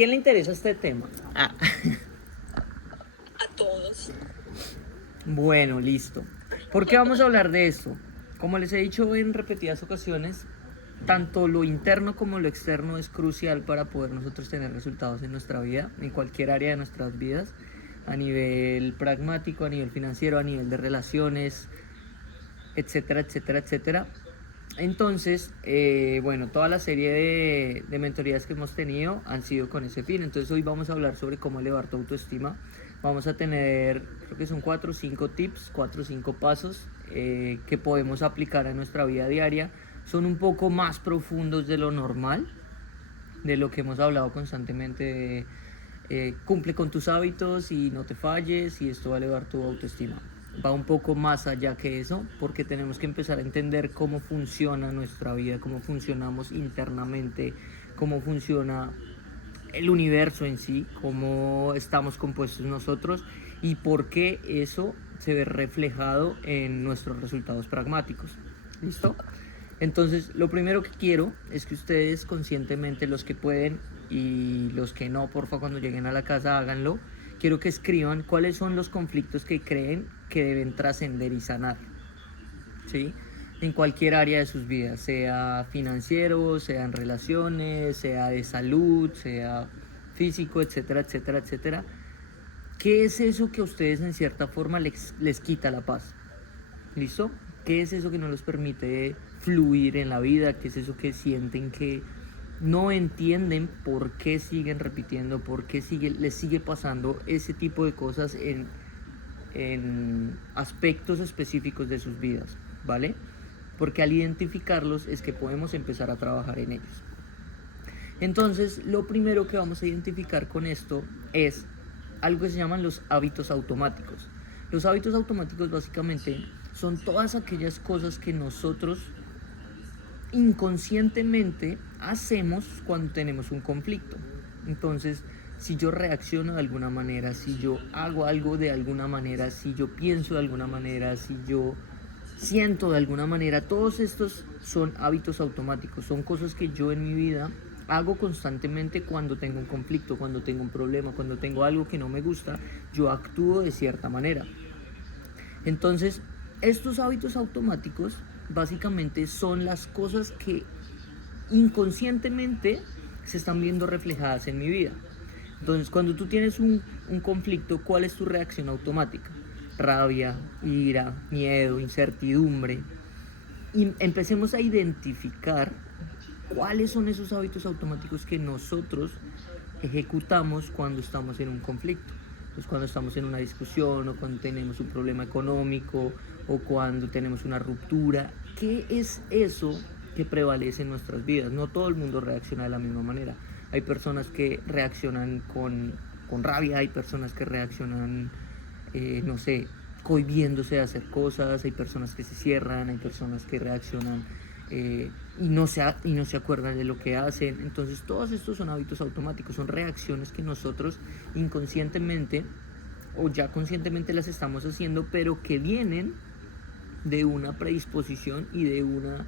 quién le interesa este tema? Ah. A todos. Bueno, listo. ¿Por qué vamos a hablar de esto? Como les he dicho en repetidas ocasiones, tanto lo interno como lo externo es crucial para poder nosotros tener resultados en nuestra vida, en cualquier área de nuestras vidas, a nivel pragmático, a nivel financiero, a nivel de relaciones, etcétera, etcétera, etcétera. Entonces, bueno, toda la serie de mentorías que hemos tenido han sido con ese fin. Entonces hoy vamos a hablar sobre cómo elevar tu autoestima. Vamos a tener, creo que son 4 o 5 tips, 4 o 5 pasos que podemos aplicar a nuestra vida diaria. Son un poco más profundos de lo normal, de lo que hemos hablado constantemente de cumple con tus hábitos y no te falles, y esto va a elevar tu autoestima. Va un poco más allá que eso, porque tenemos que empezar a entender cómo funciona nuestra vida, cómo funcionamos internamente, cómo funciona el universo en sí, cómo estamos compuestos nosotros y por qué eso se ve reflejado en nuestros resultados pragmáticos. ¿Listo? Entonces, lo primero que quiero es que ustedes conscientemente, los que pueden y los que no, porfa, cuando lleguen a la casa háganlo. Quiero que escriban cuáles son los conflictos que creen que deben trascender y sanar, ¿sí? En cualquier área de sus vidas, sea financiero, sea en relaciones, sea de salud, sea físico, etcétera, etcétera, etcétera. ¿Qué es eso que a ustedes en cierta forma les quita la paz? ¿Listo? ¿Qué es eso que no les permite fluir en la vida? ¿Qué es eso que sienten que no entienden por qué siguen repitiendo, por qué les sigue pasando ese tipo de cosas en aspectos específicos de sus vidas? ¿Vale? Porque al identificarlos es que podemos empezar a trabajar en ellos. Entonces, lo primero que vamos a identificar con esto es algo que se llaman los hábitos automáticos. Los hábitos automáticos básicamente son todas aquellas cosas que nosotros inconscientemente hacemos cuando tenemos un conflicto. Entonces, si yo reacciono de alguna manera, si yo hago algo de alguna manera, si yo pienso de alguna manera, si yo siento de alguna manera, todos estos son hábitos automáticos, son cosas que yo en mi vida hago constantemente cuando tengo un conflicto, cuando tengo un problema, cuando tengo algo que no me gusta, yo actúo de cierta manera. Entonces, estos hábitos automáticos básicamente son las cosas que inconscientemente se están viendo reflejadas en mi vida. Entonces, cuando tú tienes un conflicto, ¿cuál es tu reacción automática? Rabia, ira, miedo, incertidumbre. Y empecemos a identificar cuáles son esos hábitos automáticos que nosotros ejecutamos cuando estamos en un conflicto. Pues cuando estamos en una discusión, o cuando tenemos un problema económico, o cuando tenemos una ruptura. ¿Qué es eso que prevalece en nuestras vidas? No todo el mundo reacciona de la misma manera. Hay personas que reaccionan con rabia, hay personas que reaccionan, no sé, cohibiéndose de hacer cosas, hay personas que se cierran, hay personas que reaccionan y no se acuerdan de lo que hacen. Entonces todos estos son hábitos automáticos, son reacciones que nosotros inconscientemente o ya conscientemente las estamos haciendo, pero que vienen de una predisposición y de una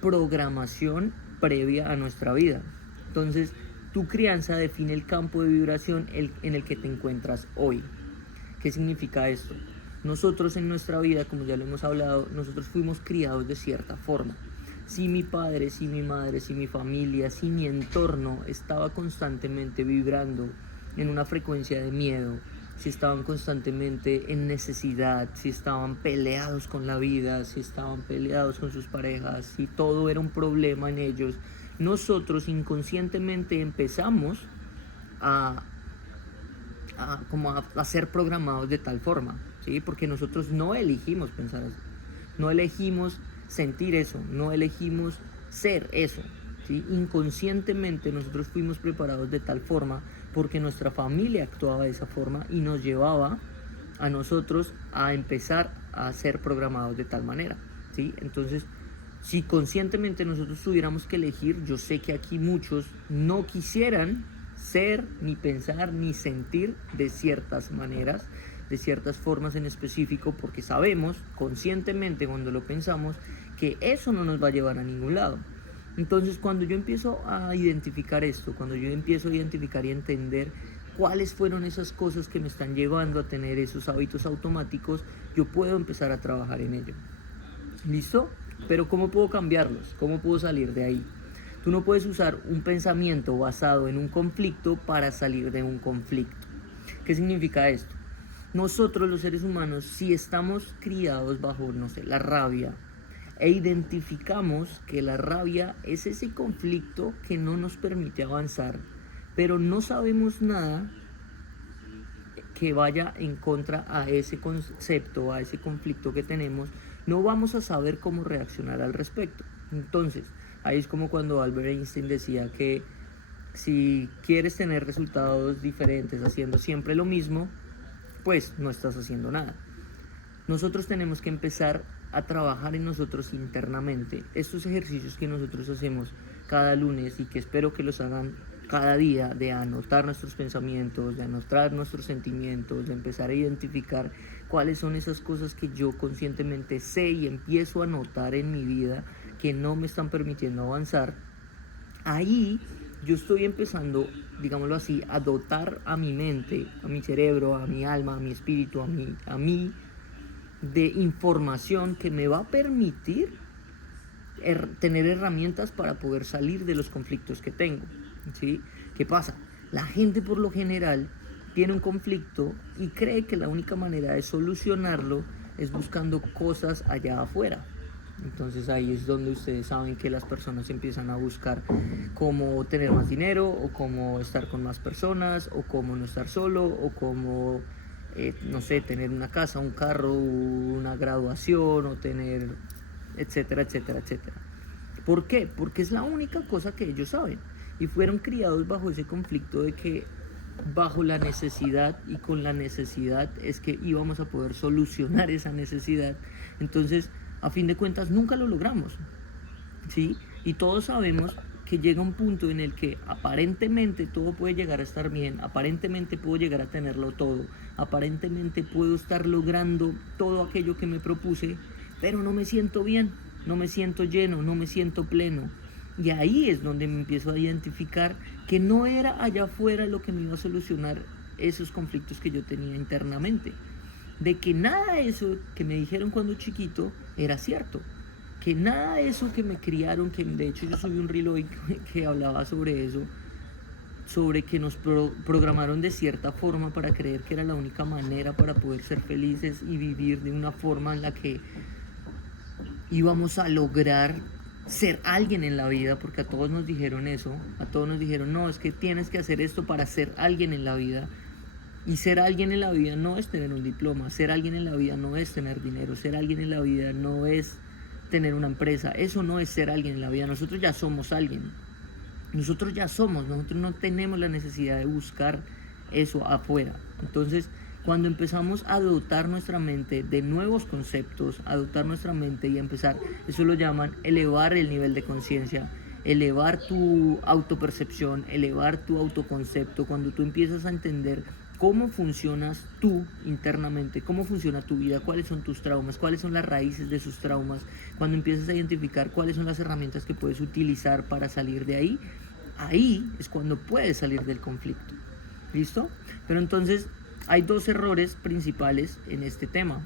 programación previa a nuestra vida. Entonces, tu crianza define el campo de vibración en el que te encuentras hoy. ¿Qué significa esto? Nosotros en nuestra vida, como ya lo hemos hablado, nosotros fuimos criados de cierta forma. Si mi padre, si mi madre, si mi familia, si mi entorno estaba constantemente vibrando en una frecuencia de miedo, si estaban constantemente en necesidad, si estaban peleados con la vida, si estaban peleados con sus parejas, si todo era un problema en ellos, nosotros inconscientemente empezamos a ser programados de tal forma, ¿sí? Porque nosotros no elegimos pensar así, no elegimos sentir eso, no elegimos ser eso, ¿sí? Inconscientemente nosotros fuimos preparados de tal forma porque nuestra familia actuaba de esa forma y nos llevaba a nosotros a empezar a ser programados de tal manera, ¿sí? Entonces, si conscientemente nosotros tuviéramos que elegir, yo sé que aquí muchos no quisieran ser, ni pensar, ni sentir de ciertas maneras, de ciertas formas en específico, porque sabemos conscientemente cuando lo pensamos que eso no nos va a llevar a ningún lado. Entonces, cuando yo empiezo a identificar esto, cuando yo empiezo a identificar y entender cuáles fueron esas cosas que me están llevando a tener esos hábitos automáticos, yo puedo empezar a trabajar en ello. ¿Listo? Pero ¿cómo puedo cambiarlos? ¿Cómo puedo salir de ahí? Tú no puedes usar un pensamiento basado en un conflicto para salir de un conflicto. ¿Qué significa esto? Nosotros los seres humanos, si estamos criados bajo, no sé, la rabia, e identificamos que la rabia es ese conflicto que no nos permite avanzar, pero no sabemos nada que vaya en contra a ese concepto, a ese conflicto que tenemos, no vamos a saber cómo reaccionar al respecto. Entonces, ahí es como cuando Albert Einstein decía que si quieres tener resultados diferentes haciendo siempre lo mismo, pues no estás haciendo nada. Nosotros tenemos que empezar a trabajar en nosotros internamente. Estos ejercicios que nosotros hacemos cada lunes y que espero que los hagan cada día, de anotar nuestros pensamientos, de anotar nuestros sentimientos, de empezar a identificar cuáles son esas cosas que yo conscientemente sé y empiezo a notar en mi vida que no me están permitiendo avanzar. Ahí yo estoy empezando, digámoslo así, a dotar a mi mente, a mi cerebro, a mi alma, a mi espíritu, a mí de información que me va a permitir tener herramientas para poder salir de los conflictos que tengo, ¿sí? ¿Qué pasa? La gente por lo general tiene un conflicto y cree que la única manera de solucionarlo es buscando cosas allá afuera. Entonces ahí es donde ustedes saben que las personas empiezan a buscar cómo tener más dinero, o cómo estar con más personas, o cómo no estar solo, o cómo, no sé, tener una casa, un carro, una graduación, o tener, etcétera, etcétera, etcétera. ¿Por qué? Porque es la única cosa que ellos saben. Y fueron criados bajo ese conflicto de que bajo la necesidad, y con la necesidad es que íbamos a poder solucionar esa necesidad. Entonces, a fin de cuentas, nunca lo logramos, ¿sí? Y todos sabemos que llega un punto en el que aparentemente todo puede llegar a estar bien, aparentemente puedo llegar a tenerlo todo, aparentemente puedo estar logrando todo aquello que me propuse, pero no me siento bien, no me siento lleno, no me siento pleno. Y ahí es donde me empiezo a identificar que no era allá afuera lo que me iba a solucionar esos conflictos que yo tenía internamente. De que nada de eso que me dijeron cuando chiquito era cierto. Que nada de eso que me criaron, que de hecho yo subí un reel hoy que hablaba sobre eso, sobre que nos programaron de cierta forma para creer que era la única manera para poder ser felices y vivir de una forma en la que íbamos a lograr ser alguien en la vida, porque a todos nos dijeron eso, a todos nos dijeron, no, es que tienes que hacer esto para ser alguien en la vida. Y ser alguien en la vida no es tener un diploma, ser alguien en la vida no es tener dinero, ser alguien en la vida no es tener una empresa, eso no es ser alguien en la vida. Nosotros ya somos alguien, nosotros ya somos, nosotros no tenemos la necesidad de buscar eso afuera. Entonces, cuando empezamos a dotar nuestra mente de nuevos conceptos, a dotar nuestra mente y a empezar, eso lo llaman elevar el nivel de conciencia, elevar tu autopercepción, elevar tu autoconcepto. Cuando tú empiezas a entender cómo funcionas tú internamente, cómo funciona tu vida, cuáles son tus traumas, cuáles son las raíces de sus traumas, cuando empiezas a identificar cuáles son las herramientas que puedes utilizar para salir de ahí, ahí es cuando puedes salir del conflicto. ¿Listo? Pero entonces hay dos errores principales en este tema.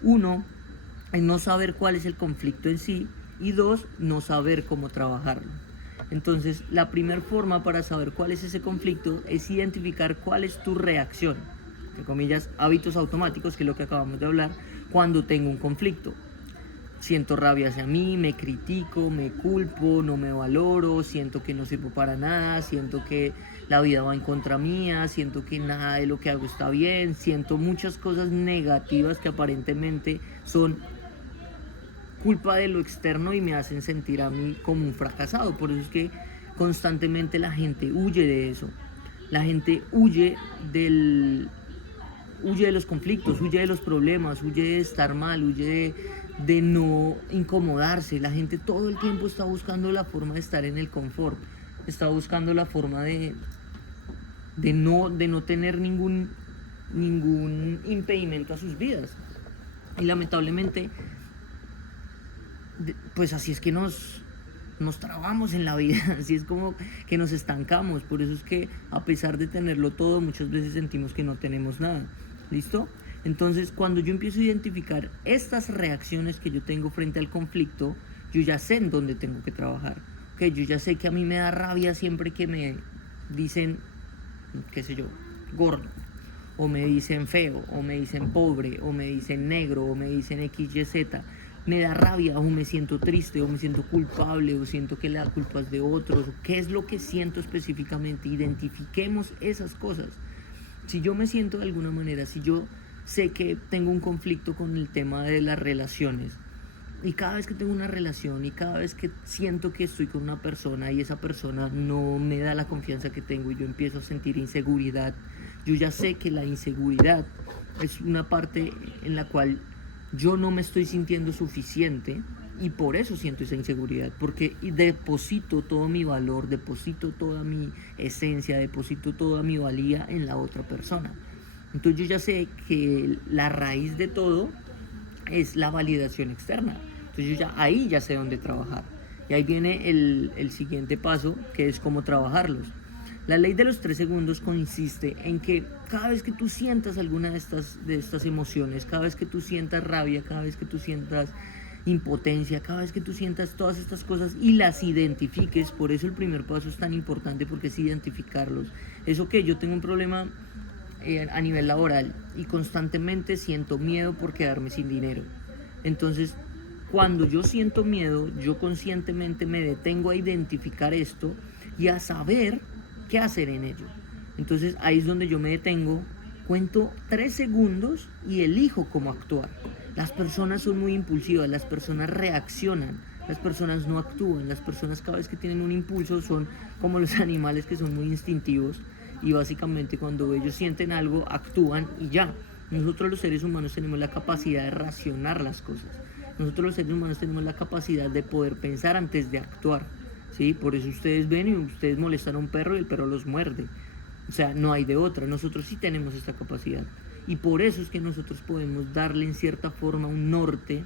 Uno, es no saber cuál es el conflicto en sí, y dos, no saber cómo trabajarlo. Entonces, la primera forma para saber cuál es ese conflicto es identificar cuál es tu reacción, entre comillas, hábitos automáticos, que es lo que acabamos de hablar, cuando tengo un conflicto. Siento rabia hacia mí, me critico, me culpo, no me valoro, siento que no sirvo para nada, siento que la vida va en contra mía, siento que nada de lo que hago está bien, siento muchas cosas negativas que aparentemente son culpa de lo externo y me hacen sentir a mí como un fracasado. Por eso es que constantemente la gente huye de eso. La gente huye de los conflictos, huye de los problemas, huye de estar mal, huye de no incomodarse. La gente todo el tiempo está buscando la forma de estar en el confort, está buscando la forma de no tener ningún impedimento a sus vidas. Y lamentablemente, pues así es que nos nos trabamos en la vida, así es como que nos estancamos. Por eso es que a pesar de tenerlo todo, muchas veces sentimos que no tenemos nada. ¿Listo? Entonces, cuando yo empiezo a identificar estas reacciones que yo tengo frente al conflicto, yo ya sé en dónde tengo que trabajar. Okay, yo ya sé que a mí me da rabia siempre que me dicen, qué sé yo, gordo, o me dicen feo, o me dicen pobre, o me dicen negro, o me dicen XYZ. Me da rabia, o me siento triste, o me siento culpable, o siento que la culpa es de otros. ¿Qué es lo que siento específicamente? Identifiquemos esas cosas. Si yo me siento de alguna manera, si yo sé que tengo un conflicto con el tema de las relaciones, y cada vez que tengo una relación y cada vez que siento que estoy con una persona y esa persona no me da la confianza que tengo y yo empiezo a sentir inseguridad, yo ya sé que la inseguridad es una parte en la cual yo no me estoy sintiendo suficiente y por eso siento esa inseguridad, porque deposito todo mi valor, deposito toda mi esencia, deposito toda mi valía en la otra persona. Entonces yo ya sé que la raíz de todo es la validación externa. Entonces yo ahí ya sé dónde trabajar. Y ahí viene el siguiente paso, que es cómo trabajarlos. La ley de los 3 segundos consiste en que cada vez que tú sientas alguna de estas emociones, cada vez que tú sientas rabia, cada vez que tú sientas impotencia, cada vez que tú sientas todas estas cosas y las identifiques, por eso el primer paso es tan importante, porque es identificarlos. Eso que yo tengo un problema a nivel laboral y constantemente siento miedo por quedarme sin dinero. Entonces, cuando yo siento miedo, yo conscientemente me detengo a identificar esto y a saber qué hacer en ello. Entonces ahí es donde yo me detengo, cuento 3 segundos y elijo cómo actuar. Las personas son muy impulsivas, las personas reaccionan, las personas no actúan, las personas cada vez que tienen un impulso son como los animales que son muy instintivos y básicamente cuando ellos sienten algo actúan y ya. Nosotros los seres humanos tenemos la capacidad de racionar las cosas. Nosotros los seres humanos tenemos la capacidad de poder pensar antes de actuar, ¿sí? Por eso ustedes ven y ustedes molestan a un perro y el perro los muerde. O sea, no hay de otra. Nosotros sí tenemos esta capacidad. Y por eso es que nosotros podemos darle en cierta forma un norte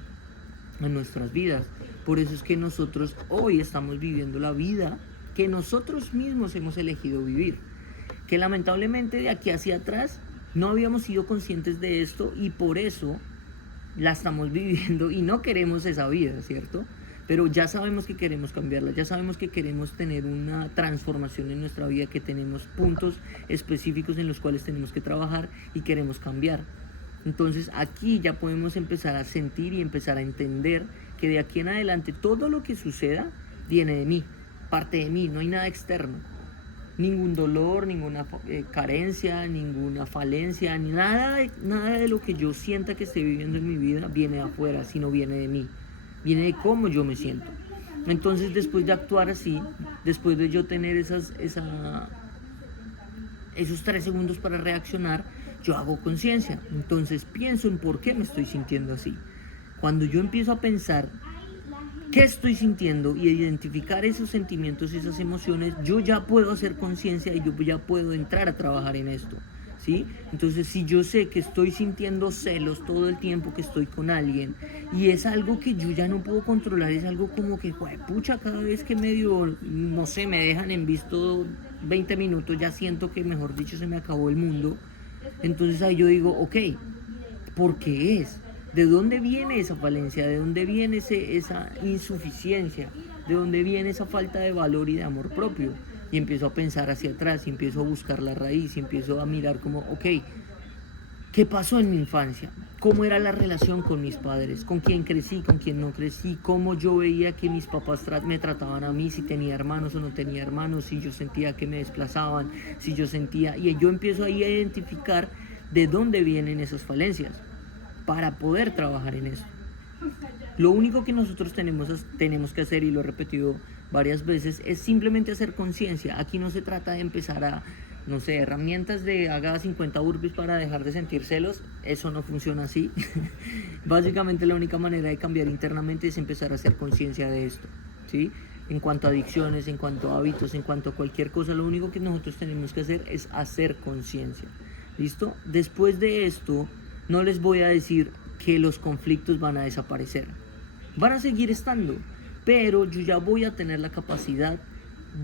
a nuestras vidas. Por eso es que nosotros hoy estamos viviendo la vida que nosotros mismos hemos elegido vivir. Que lamentablemente de aquí hacia atrás no habíamos sido conscientes de esto y por eso la estamos viviendo y no queremos esa vida, ¿cierto? Pero ya sabemos que queremos cambiarla, ya sabemos que queremos tener una transformación en nuestra vida, que tenemos puntos específicos en los cuales tenemos que trabajar y queremos cambiar. Entonces aquí ya podemos empezar a sentir y empezar a entender que de aquí en adelante todo lo que suceda viene de mí, parte de mí, no hay nada externo. Ningún dolor, ninguna carencia, ninguna falencia, ni nada de lo que yo sienta que esté viviendo en mi vida viene de afuera, sino viene de mí, viene de cómo yo me siento. Entonces después de actuar así, después de yo tener esos 3 segundos para reaccionar, yo hago conciencia. Entonces pienso en por qué me estoy sintiendo así. Cuando yo empiezo a pensar qué estoy sintiendo y identificar esos sentimientos y esas emociones, yo ya puedo hacer conciencia y yo ya puedo entrar a trabajar en esto, ¿sí? Entonces, si yo sé que estoy sintiendo celos todo el tiempo que estoy con alguien y es algo que yo ya no puedo controlar, es algo como que, pucha, cada vez que medio, no sé, me dejan en visto 20 minutos, ya siento que, mejor dicho, se me acabó el mundo. Entonces ahí yo digo, ok, ¿por qué es? ¿De dónde viene esa falencia? ¿De dónde viene esa insuficiencia? ¿De dónde viene esa falta de valor y de amor propio? Y empiezo a pensar hacia atrás, y empiezo a buscar la raíz, y empiezo a mirar como, ok, ¿qué pasó en mi infancia? ¿Cómo era la relación con mis padres? ¿Con quién crecí? ¿Con quién no crecí? ¿Cómo yo veía que mis papás me trataban a mí? Si tenía hermanos o no tenía hermanos, si yo sentía que me desplazaban, si yo sentía... Y yo empiezo ahí a identificar de dónde vienen esas falencias para poder trabajar en eso. Lo único que nosotros tenemos que hacer, y lo he repetido varias veces, es simplemente hacer conciencia. Aquí no se trata de empezar a, no sé, herramientas de haga 50 burpees para dejar de sentir celos. Eso no funciona así. Básicamente la única manera de cambiar internamente es empezar a hacer conciencia de esto, ¿sí? En cuanto a adicciones, en cuanto a hábitos, en cuanto a cualquier cosa, lo único que nosotros tenemos que hacer es hacer conciencia. ¿Listo? Después de esto, no les voy a decir que los conflictos van a desaparecer. Van a seguir estando, pero yo ya voy a tener la capacidad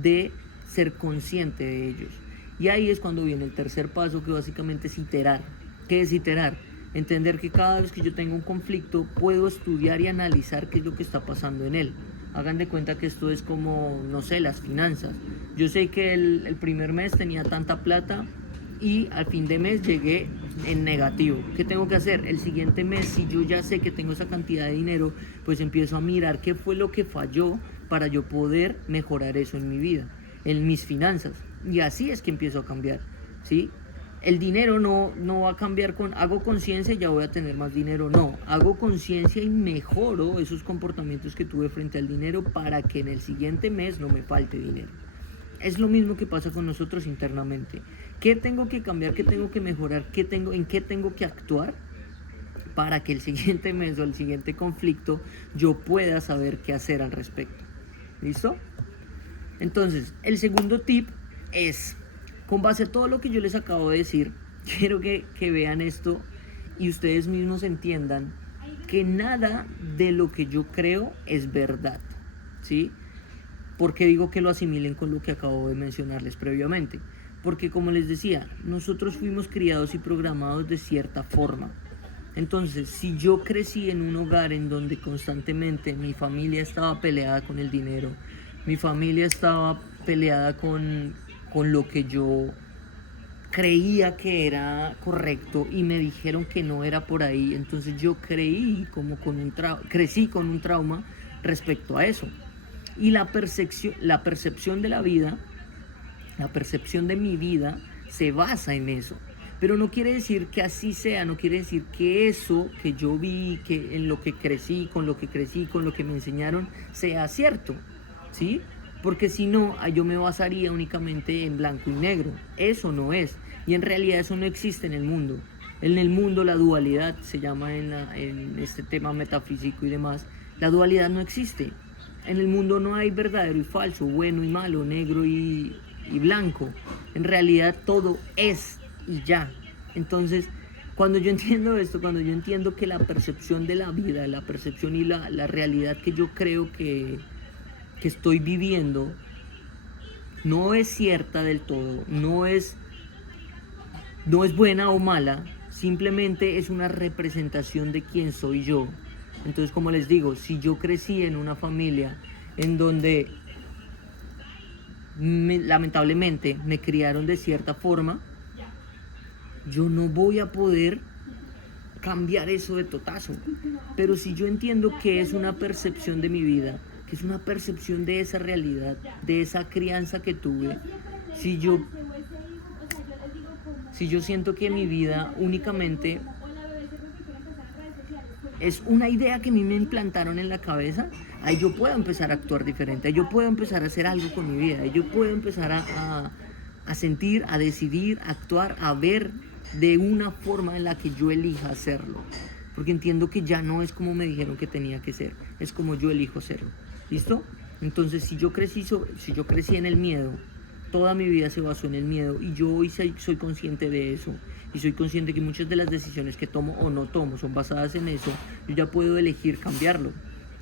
de ser consciente de ellos. Y ahí es cuando viene el tercer paso, que básicamente es iterar. ¿Qué es iterar? Entender que cada vez que yo tengo un conflicto puedo estudiar y analizar qué es lo que está pasando en él. Hagan de cuenta que esto es como, no sé, las finanzas. Yo sé que el primer mes tenía tanta plata y al fin de mes llegué en negativo. ¿Qué tengo que hacer? El siguiente mes, si yo ya sé que tengo esa cantidad de dinero, pues empiezo a mirar qué fue lo que falló para yo poder mejorar eso en mi vida, en mis finanzas. Y así es que empiezo a cambiar, ¿sí? El dinero no va a cambiar con hago conciencia y ya voy a tener más dinero. No, hago conciencia y mejoro esos comportamientos que tuve frente al dinero para que en el siguiente mes no me falte dinero. Es lo mismo que pasa con nosotros internamente. ¿Qué tengo que cambiar? ¿Qué tengo que mejorar? ¿En qué tengo que actuar? Para que el siguiente mes o el siguiente conflicto yo pueda saber qué hacer al respecto. ¿Listo? Entonces, el segundo tip es, con base a todo lo que yo les acabo de decir, quiero que vean esto y ustedes mismos entiendan que nada de lo que yo creo es verdad, ¿sí? ¿Por qué digo que lo asimilen con lo que acabo de mencionarles previamente? Porque como les decía, nosotros fuimos criados y programados de cierta forma. Entonces, si yo crecí en un hogar en donde constantemente mi familia estaba peleada con el dinero, mi familia estaba peleada con lo que yo creía que era correcto y me dijeron que no era por ahí, entonces yo crecí con un trauma respecto a eso. Y la percepción de la vida, la percepción de mi vida se basa en eso. Pero no quiere decir que así sea, no quiere decir que eso que yo vi, que en lo que crecí, con lo que me enseñaron, sea cierto, ¿sí? Porque si no, yo me basaría únicamente en blanco y negro. Eso no es. Y en realidad eso no existe en el mundo. En el mundo la dualidad, se llama en este tema metafísico y demás, la dualidad no existe. En el mundo no hay verdadero y falso, bueno y malo, negro y blanco. En realidad todo es y ya. Entonces, cuando yo entiendo esto, cuando yo entiendo que la percepción de la vida, la percepción y la realidad que yo creo que estoy viviendo no es cierta del todo, no es buena o mala, simplemente es una representación de quién soy yo. Entonces, como les digo, si yo crecí en una familia en donde lamentablemente me criaron de cierta forma, yo no voy a poder cambiar eso de totazo. Pero si yo entiendo que es una percepción de mi vida, que es una percepción de esa realidad, de esa crianza que tuve, si yo siento que mi vida únicamente es una idea que a mí me implantaron en la cabeza, ahí yo puedo empezar a actuar diferente, ahí yo puedo empezar a hacer algo con mi vida, ahí yo puedo empezar a sentir, a decidir, a actuar, a ver de una forma en la que yo elija hacerlo. Porque entiendo que ya no es como me dijeron que tenía que ser, es como yo elijo serlo. ¿Listo? Entonces, si yo crecí en el miedo, toda mi vida se basó en el miedo y yo hoy soy consciente de eso y soy consciente que muchas de las decisiones que tomo o no tomo son basadas en eso, yo ya puedo elegir cambiarlo,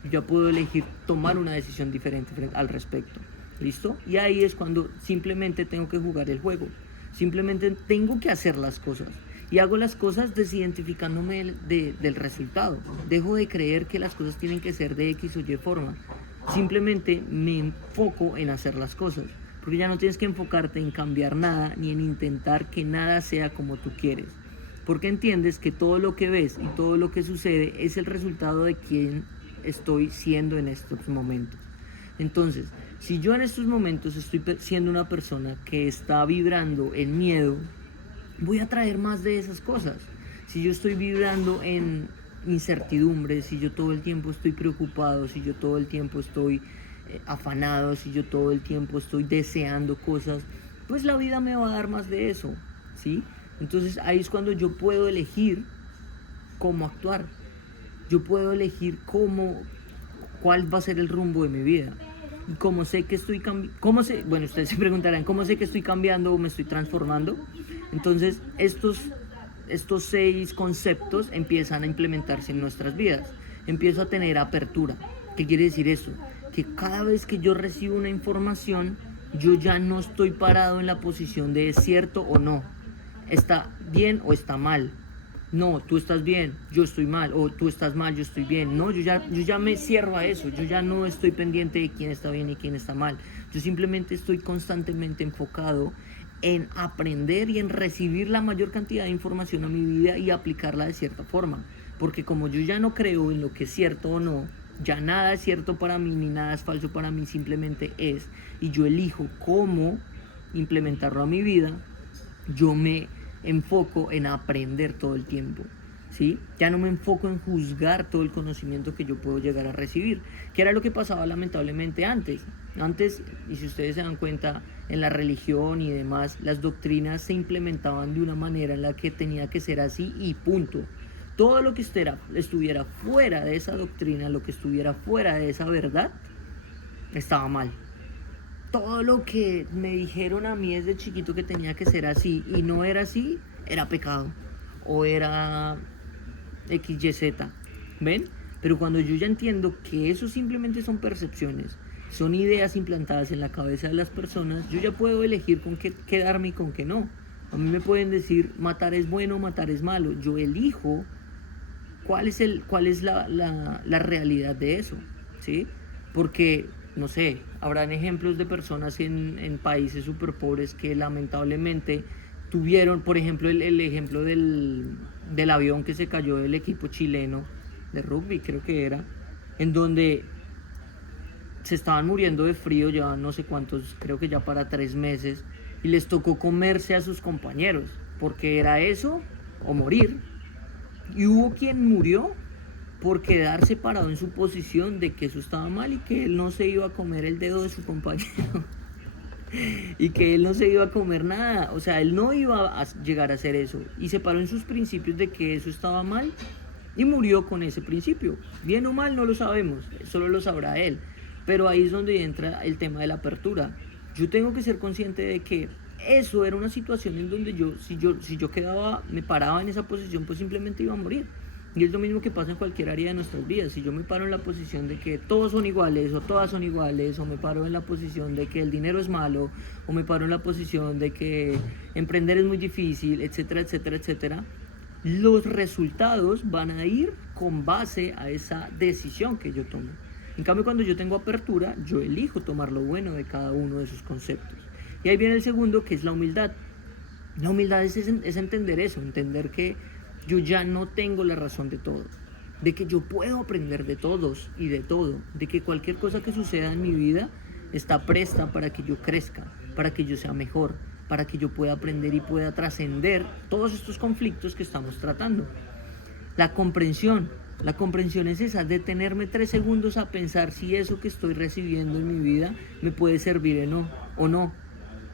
yo ya puedo elegir tomar una decisión diferente al respecto. ¿Listo? Y ahí es cuando simplemente tengo que jugar el juego, simplemente tengo que hacer las cosas. Y hago las cosas desidentificándome del resultado. Dejo de creer que las cosas tienen que ser de X o Y forma. Simplemente me enfoco en hacer las cosas. Porque ya no tienes que enfocarte en cambiar nada ni en intentar que nada sea como tú quieres. Porque entiendes que todo lo que ves y todo lo que sucede es el resultado de quién estoy siendo en estos momentos. Entonces, si yo en estos momentos estoy siendo una persona que está vibrando en miedo, voy a traer más de esas cosas. Si yo estoy vibrando en incertidumbre, si yo todo el tiempo estoy preocupado, si yo todo el tiempo estoy afanado, si yo todo el tiempo estoy deseando cosas, pues la vida me va a dar más de eso, ¿sí? Entonces ahí es cuando yo puedo elegir cómo actuar. Yo puedo elegir cuál va a ser el rumbo de mi vida. Y como sé que estoy bueno, ustedes se preguntarán, ¿cómo sé que estoy cambiando o me estoy transformando? Entonces, estos 6 conceptos empiezan a implementarse en nuestras vidas. Empiezo a tener apertura. ¿Qué quiere decir eso? que cada vez que yo recibo una información, yo ya no estoy parado en la posición de es cierto o no, está bien o está mal. No, tú estás bien, yo estoy mal, o tú estás mal, yo estoy bien. No, yo ya me cierro a eso, yo ya no estoy pendiente de quién está bien y quién está mal. Yo simplemente estoy constantemente enfocado en aprender y en recibir la mayor cantidad de información a mi vida y aplicarla de cierta forma. Porque como yo ya no creo en lo que es cierto o no, ya nada es cierto para mí ni nada es falso para mí, simplemente es. Y yo elijo cómo implementarlo a mi vida, yo me enfoco en aprender todo el tiempo, ¿sí? Ya no me enfoco en juzgar todo el conocimiento que yo puedo llegar a recibir, que era lo que pasaba lamentablemente antes. Antes, y si ustedes se dan cuenta, en la religión y demás, las doctrinas se implementaban de una manera en la que tenía que ser así y punto. Todo lo que estuviera fuera de esa doctrina, lo que estuviera fuera de esa verdad, estaba mal. Todo lo que me dijeron a mí desde chiquito que tenía que ser así y no era así, era pecado o era XYZ, ¿ven? Pero cuando yo ya entiendo que eso simplemente son percepciones, son ideas implantadas en la cabeza de las personas, yo ya puedo elegir con qué quedarme y con qué no. A mí me pueden decir matar es bueno, matar es malo. Yo elijo cuál es la realidad de eso, ¿sí? Porque, no sé, habrán ejemplos de personas en países súper pobres que lamentablemente tuvieron, por ejemplo, el ejemplo del avión que se cayó del equipo chileno de rugby, creo que era, en donde se estaban muriendo de frío, llevaban no sé cuántos, creo que ya para 3 meses, y les tocó comerse a sus compañeros, porque era eso o morir. Y hubo quien murió por quedarse parado en su posición de que eso estaba mal y que él no se iba a comer el dedo de su compañero. Y que él no se iba a comer nada, o sea, él no iba a llegar a hacer eso. Y se paró en sus principios de que eso estaba mal y murió con ese principio. Bien o mal no lo sabemos, solo lo sabrá él. Pero ahí es donde entra el tema de la apertura. Yo tengo que ser consciente de que eso era una situación en donde si yo quedaba, me paraba en esa posición, pues simplemente iba a morir. Y es lo mismo que pasa en cualquier área de nuestras vidas. Si yo me paro en la posición de que todos son iguales o todas son iguales, o me paro en la posición de que el dinero es malo, o me paro en la posición de que emprender es muy difícil, etcétera, etcétera, etcétera, los resultados van a ir con base a esa decisión que yo tomo. En cambio, cuando yo tengo apertura, yo elijo tomar lo bueno de cada uno de esos conceptos. Y ahí viene el segundo, que es la humildad. La humildad es entender eso, entender que yo ya no tengo la razón de todo, de que yo puedo aprender de todos y de todo, de que cualquier cosa que suceda en mi vida está presta para que yo crezca, para que yo sea mejor, para que yo pueda aprender y pueda trascender todos estos conflictos que estamos tratando. La comprensión es esa, detenerme 3 segundos a pensar si eso que estoy recibiendo en mi vida me puede servir o no.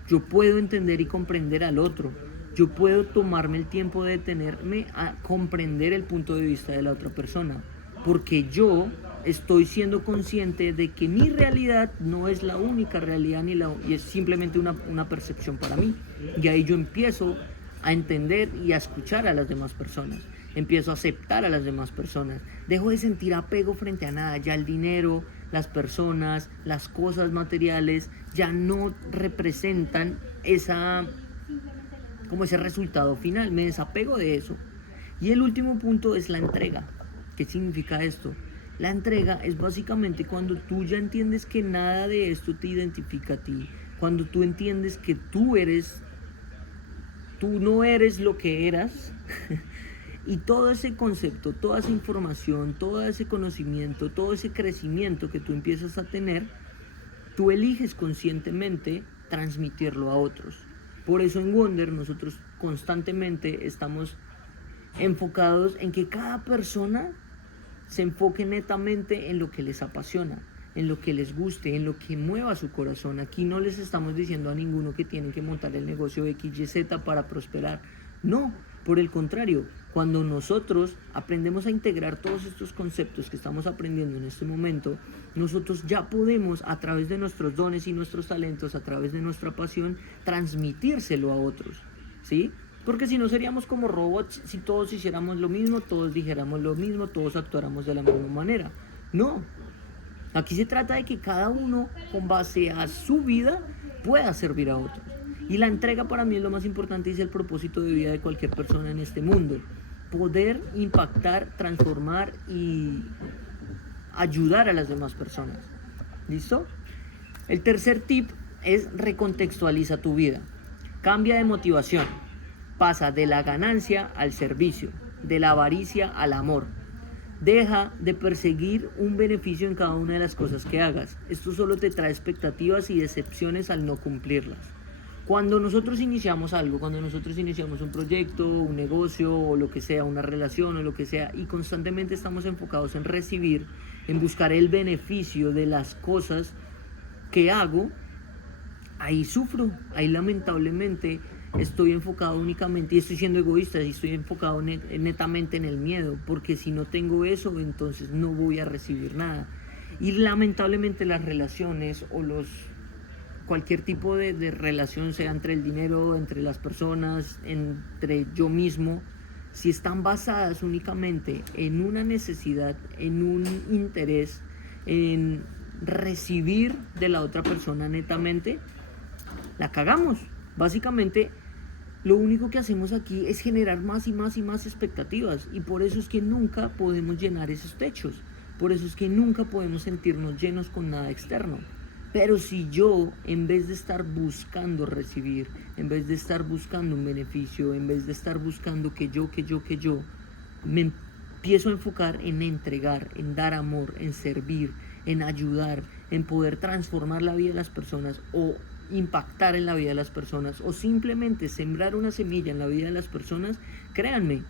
Yo puedo entender y comprender al otro. Yo puedo tomarme el tiempo de detenerme a comprender el punto de vista de la otra persona. Porque yo estoy siendo consciente de que mi realidad no es la única realidad y es simplemente una percepción para mí. Y ahí yo empiezo a entender y a escuchar a las demás personas. Empiezo a aceptar a las demás personas. Dejo de sentir apego frente a nada. Ya el dinero, las personas, las cosas materiales ya no representan como ese resultado final. Me desapego de eso. Y el último punto es la entrega. ¿Qué significa esto? La entrega es básicamente cuando tú ya entiendes que nada de esto te identifica a ti. Cuando tú entiendes que tú no eres lo que eras. Y todo ese concepto, toda esa información, todo ese conocimiento, todo ese crecimiento que tú empiezas a tener, tú eliges conscientemente transmitirlo a otros. Por eso en Wonder nosotros constantemente estamos enfocados en que cada persona se enfoque netamente en lo que les apasiona, en lo que les guste, en lo que mueva su corazón. Aquí no les estamos diciendo a ninguno que tienen que montar el negocio XYZ para prosperar. No, por el contrario, cuando nosotros aprendemos a integrar todos estos conceptos que estamos aprendiendo en este momento, nosotros ya podemos, a través de nuestros dones y nuestros talentos, a través de nuestra pasión, transmitírselo a otros, ¿sí? Porque si no seríamos como robots, si todos hiciéramos lo mismo, todos dijéramos lo mismo, todos actuáramos de la misma manera. No, Aquí se trata de que cada uno, con base a su vida, pueda servir a otros. Y la entrega para mí es lo más importante y es el propósito de vida de cualquier persona en este mundo. Poder impactar, transformar y ayudar a las demás personas. ¿Listo? El tercer tip es recontextualiza tu vida. Cambia de motivación. Pasa de la ganancia al servicio, de la avaricia al amor. Deja de perseguir un beneficio en cada una de las cosas que hagas. Esto solo te trae expectativas y decepciones al no cumplirlas. Cuando nosotros iniciamos algo, cuando nosotros iniciamos un proyecto, un negocio o lo que sea, una relación o lo que sea, y constantemente estamos enfocados en recibir, en buscar el beneficio de las cosas que hago, ahí sufro, ahí lamentablemente estoy enfocado únicamente, y estoy siendo egoísta, y estoy enfocado netamente en el miedo, porque si no tengo eso, entonces no voy a recibir nada. Y lamentablemente las relaciones o cualquier tipo de relación, sea entre el dinero, entre las personas, entre yo mismo, si están basadas únicamente en una necesidad, en un interés, en recibir de la otra persona netamente, la cagamos. Básicamente, lo único que hacemos aquí es generar más y más y más expectativas, y por eso es que nunca podemos llenar esos techos, por eso es que nunca podemos sentirnos llenos con nada externo. Pero si yo, en vez de estar buscando recibir, en vez de estar buscando un beneficio, en vez de estar buscando que yo, me empiezo a enfocar en entregar, en dar amor, en servir, en ayudar, en poder transformar la vida de las personas o impactar en la vida de las personas o simplemente sembrar una semilla en la vida de las personas, créanme,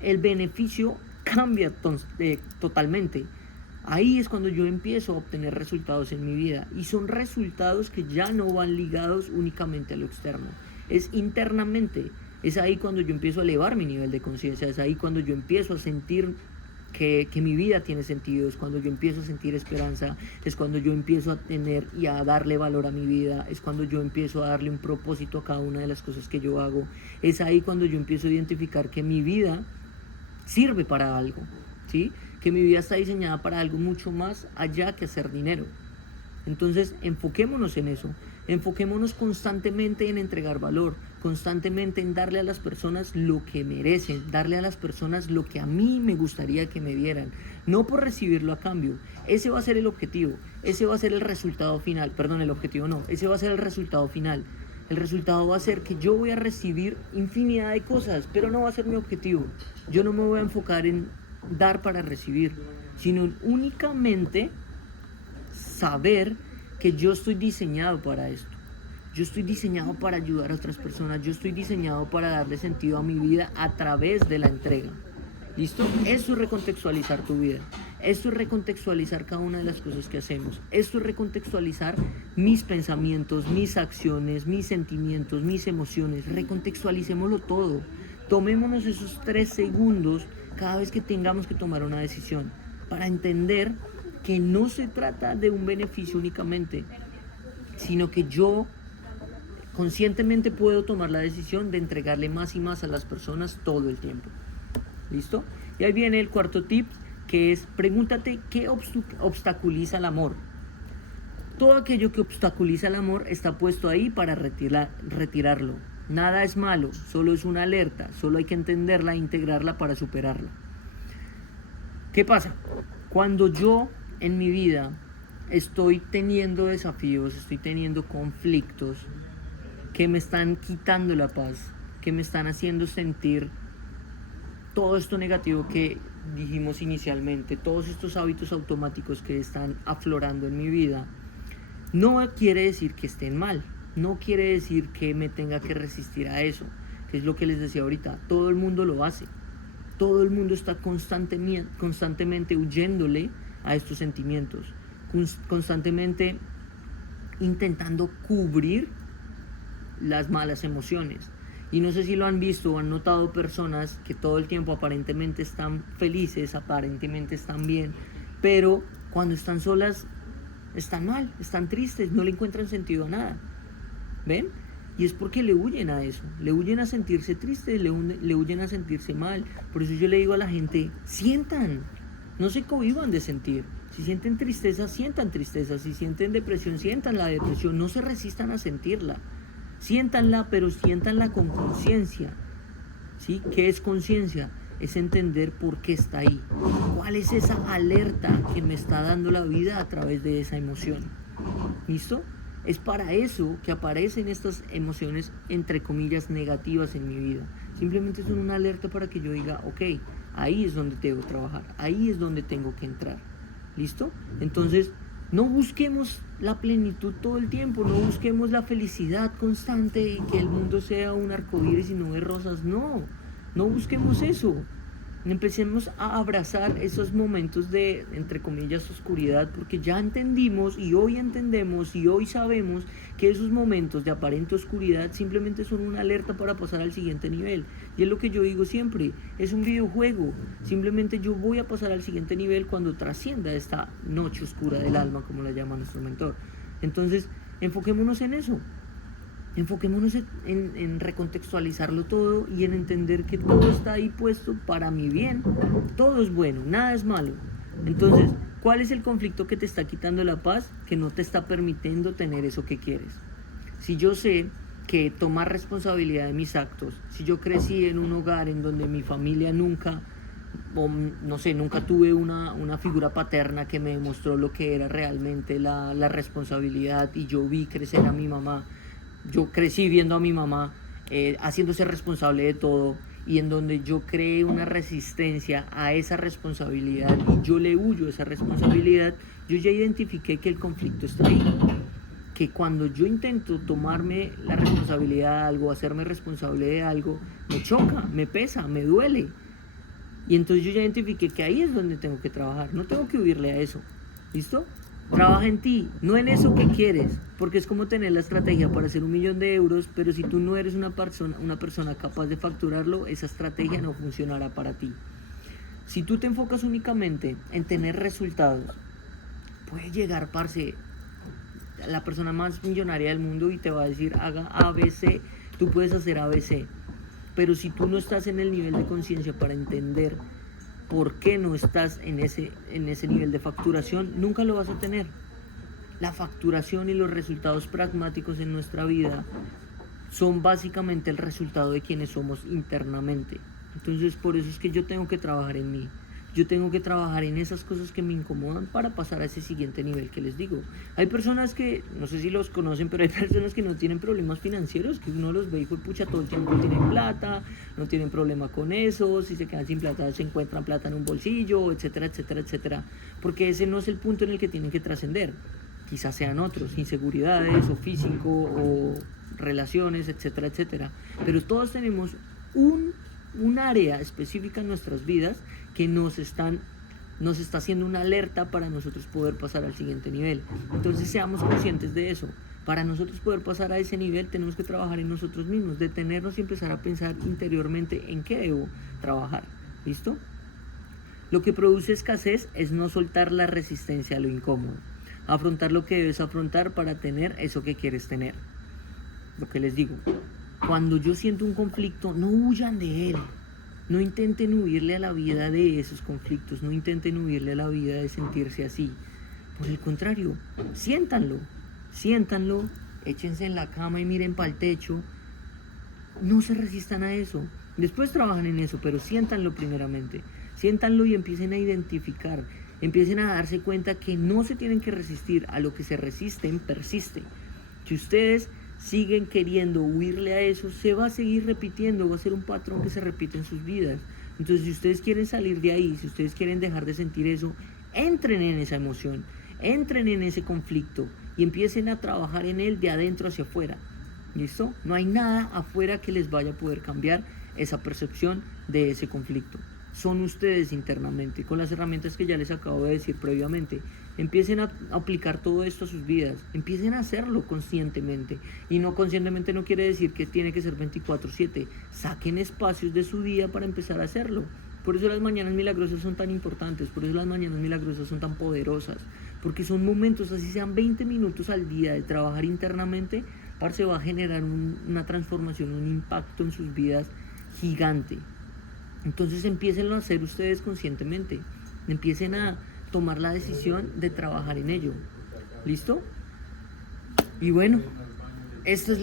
el beneficio cambia totalmente. Ahí es cuando yo empiezo a obtener resultados en mi vida, y son resultados que ya no van ligados únicamente a lo externo, es internamente. Es ahí cuando yo empiezo a elevar mi nivel de conciencia, es ahí cuando yo empiezo a sentir que mi vida tiene sentido, es cuando yo empiezo a sentir esperanza, es cuando yo empiezo a tener y a darle valor a mi vida, es cuando yo empiezo a darle un propósito a cada una de las cosas que yo hago, es ahí cuando yo empiezo a identificar que mi vida sirve para algo, ¿sí? Que mi vida está diseñada para algo mucho más allá que hacer dinero. Entonces, enfoquémonos en eso, enfoquémonos constantemente en entregar valor, constantemente en darle a las personas lo que merecen, darle a las personas lo que a mí me gustaría que me dieran, no por recibirlo a cambio. Ese va a ser el objetivo, ese va a ser el resultado final, perdón, el objetivo no, ese va a ser el resultado final. El resultado va a ser que yo voy a recibir infinidad de cosas, pero no va a ser mi objetivo. Yo no me voy a enfocar en dar para recibir, sino únicamente saber que yo estoy diseñado para esto. Yo estoy diseñado para ayudar a otras personas, yo estoy diseñado para darle sentido a mi vida a través de la entrega. ¿Listo? Eso es recontextualizar tu vida. Esto es recontextualizar cada una de las cosas que hacemos. Esto es recontextualizar mis pensamientos, mis acciones, mis sentimientos, mis emociones. Recontextualicémoslo todo. Tomémonos esos 3 segundos cada vez que tengamos que tomar una decisión para entender que no se trata de un beneficio únicamente, sino que yo conscientemente puedo tomar la decisión de entregarle más y más a las personas todo el tiempo. ¿Listo? Y ahí viene el cuarto tip, que es pregúntate qué obstaculiza el amor. Todo aquello que obstaculiza el amor está puesto ahí para retirarlo. Nada es malo, solo es una alerta, solo hay que entenderla e integrarla para superarla. ¿Qué pasa? Cuando yo en mi vida estoy teniendo desafíos, estoy teniendo conflictos que me están quitando la paz, que me están haciendo sentir todo esto negativo que dijimos inicialmente, todos estos hábitos automáticos que están aflorando en mi vida, no quiere decir que estén mal. No quiere decir que me tenga que resistir a eso, que es lo que les decía ahorita. Todo el mundo lo hace. Todo el mundo está constantemente huyéndole a estos sentimientos, constantemente intentando cubrir las malas emociones. Y no sé si lo han visto o han notado personas que todo el tiempo aparentemente están felices, aparentemente están bien, pero cuando están solas están mal, están tristes, no le encuentran sentido a nada. ¿Ven? Y es porque le huyen a eso, le huyen a sentirse tristes, le huyen a sentirse mal. Por eso yo le digo a la gente, sientan, no se cohíban de sentir. Si sienten tristeza, sientan tristeza. Si sienten depresión, sientan la depresión. No se resistan a sentirla. Siéntanla, pero siéntanla con conciencia. ¿Sí? ¿Qué es conciencia? Es entender por qué está ahí. ¿Cuál es esa alerta que me está dando la vida a través de esa emoción? ¿Listo? Es para eso que aparecen estas emociones, entre comillas, negativas en mi vida. Simplemente son una alerta para que yo diga, ok, ahí es donde debo trabajar, ahí es donde tengo que entrar. ¿Listo? Entonces, no busquemos la plenitud todo el tiempo, no busquemos la felicidad constante y que el mundo sea un arcoíris y no de rosas. No busquemos eso. Empecemos a abrazar esos momentos de, entre comillas, oscuridad, porque ya entendimos y hoy entendemos y hoy sabemos que esos momentos de aparente oscuridad simplemente son una alerta para pasar al siguiente nivel. Y es lo que yo digo siempre, es un videojuego. Simplemente yo voy a pasar al siguiente nivel cuando trascienda esta noche oscura del alma, como la llama nuestro mentor. Entonces, enfoquémonos en eso. Enfoquémonos en recontextualizarlo todo y en entender que todo está ahí puesto para mi bien. Todo es bueno, nada es malo. Entonces, ¿cuál es el conflicto que te está quitando la paz? Que no te está permitiendo tener eso que quieres. Si yo sé que tomar responsabilidad de mis actos, si yo crecí en un hogar en donde mi familia nunca, o no sé, nunca tuve una figura paterna que me demostró lo que era realmente la responsabilidad, y yo vi crecer a mi mamá. Yo crecí viendo a mi mamá haciéndose responsable de todo, y en donde yo creé una resistencia a esa responsabilidad y yo le huyo a esa responsabilidad, yo ya identifiqué que el conflicto está ahí. Que cuando yo intento tomarme la responsabilidad de algo, hacerme responsable de algo, me choca, me pesa, me duele. Y entonces yo ya identifiqué que ahí es donde tengo que trabajar, no tengo que huirle a eso. ¿Listo? Trabaja en ti, no en eso que quieres, porque es como tener la estrategia para hacer 1.000.000 de euros, pero si tú no eres una persona capaz de facturarlo, esa estrategia no funcionará para ti. Si tú te enfocas únicamente en tener resultados, puede llegar, parce, la persona más millonaria del mundo y te va a decir, haga ABC, tú puedes hacer ABC, pero si tú no estás en el nivel de conciencia para entender por qué no estás en ese nivel de facturación, nunca lo vas a tener. La facturación y los resultados pragmáticos en nuestra vida son básicamente el resultado de quienes somos internamente. Entonces, por eso es que yo tengo que trabajar en mí. Yo tengo que trabajar en esas cosas que me incomodan para pasar a ese siguiente nivel que les digo. Hay personas que, no sé si los conocen, pero hay personas que no tienen problemas financieros, que uno los ve y fue pucha, todo el tiempo tienen plata, no tienen problema con eso, si se quedan sin plata se encuentran plata en un bolsillo, etcétera, etcétera, etcétera. Porque ese no es el punto en el que tienen que trascender. Quizás sean otros, inseguridades o físico o relaciones, etcétera, etcétera. Pero todos tenemos un área específica en nuestras vidas que nos está haciendo una alerta para nosotros poder pasar al siguiente nivel. Entonces seamos conscientes de eso. Para nosotros poder pasar a ese nivel tenemos que trabajar en nosotros mismos, detenernos y empezar a pensar interiormente en qué debo trabajar. ¿Listo? Lo que produce escasez es no soltar la resistencia a lo incómodo. Afrontar lo que debes afrontar para tener eso que quieres tener. Lo que les digo, cuando yo siento un conflicto, no huyan de él. No intenten huirle a la vida de esos conflictos, no intenten huirle a la vida de sentirse así. Por el contrario, siéntanlo, échense en la cama y miren para el techo. No se resistan a eso. Después trabajan en eso, pero siéntanlo primeramente. Siéntanlo y empiecen a identificar, empiecen a darse cuenta que no se tienen que resistir. A lo que se resisten, persiste. Si ustedes siguen queriendo huirle a eso, se va a seguir repitiendo, va a ser un patrón que se repite en sus vidas. Entonces, si ustedes quieren salir de ahí, si ustedes quieren dejar de sentir eso, entren en esa emoción, entren en ese conflicto y empiecen a trabajar en él de adentro hacia afuera. ¿Listo? No hay nada afuera que les vaya a poder cambiar esa percepción de ese conflicto. Son ustedes internamente, con las herramientas que ya les acabo de decir previamente. Empiecen a aplicar todo esto a sus vidas, empiecen a hacerlo conscientemente. Y no conscientemente no quiere decir que tiene que ser 24/7. Saquen espacios de su día para empezar a hacerlo. Por eso las mañanas milagrosas son tan importantes, por eso las mañanas milagrosas son tan poderosas. Porque son momentos, así sean 20 minutos al día de trabajar internamente, parce, va a generar una transformación, un impacto en sus vidas gigante. Entonces empiecen a hacer ustedes conscientemente, empiecen a tomar la decisión de trabajar en ello. ¿Listo? Y bueno, esta es